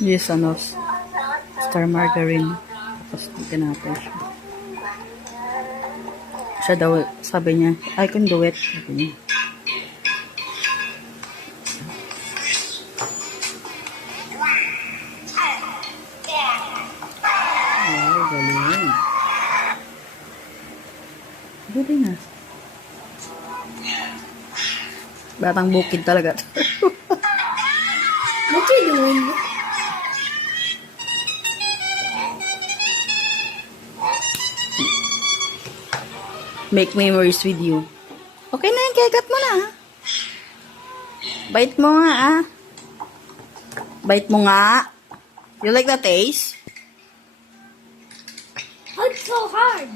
Yes, ano, star margarine. Tapos, bigyan natin siya. Siya daw, sabi niya, I can do it. Sabi niya. Wow, galing. Galing na. Batang bukid talaga. What you doing? Make memories with you. Okay na yan, kagat mo na. Bite mo nga, ah. Bite mo nga. You like the taste? It's so hard.